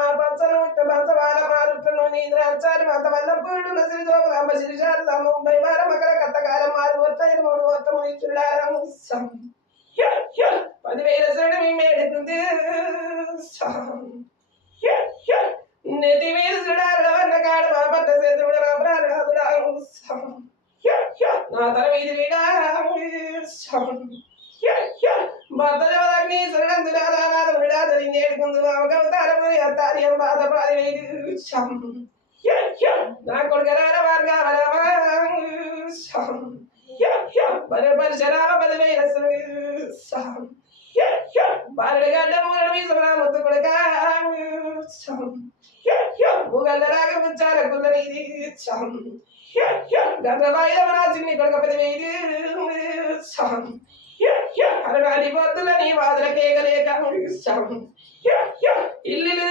మా పంచను పంచవాల మారుట్లను నీంద్రాచారి మాత వల్ల పూడు నసిరి జోగులాంబ శిరిషాలు ముంబై వార మకర కత్తకాలం 6 వత్తైదు 3 వత్తము ఇచ్చుడారం 10,000 సడు మీ మేడుతుంది నెతి మీద సుడారుల వన్న కాడ మా పట్ట సేతుడు నా ప్రాణాదుడా నా తల వీధి వీడా భర్తలగ్ని సురణందురాధరి నేడుకుందు అవగవతారమని అత్తార్యం బాధపాది నా కొడుకరాల మార్గావరామ పరిశరామ 10,000 బాలుడిగడ్డ మూలడు మీ సమరామత్తు కొడుక భూగల్ల రాగ ముచ్చాల కుల్లనిది గంధవాయిల రాసిని కొడుక 10,000 అరడాది పొద్దుల నీ వాదుల కేగలేక ఇల్లు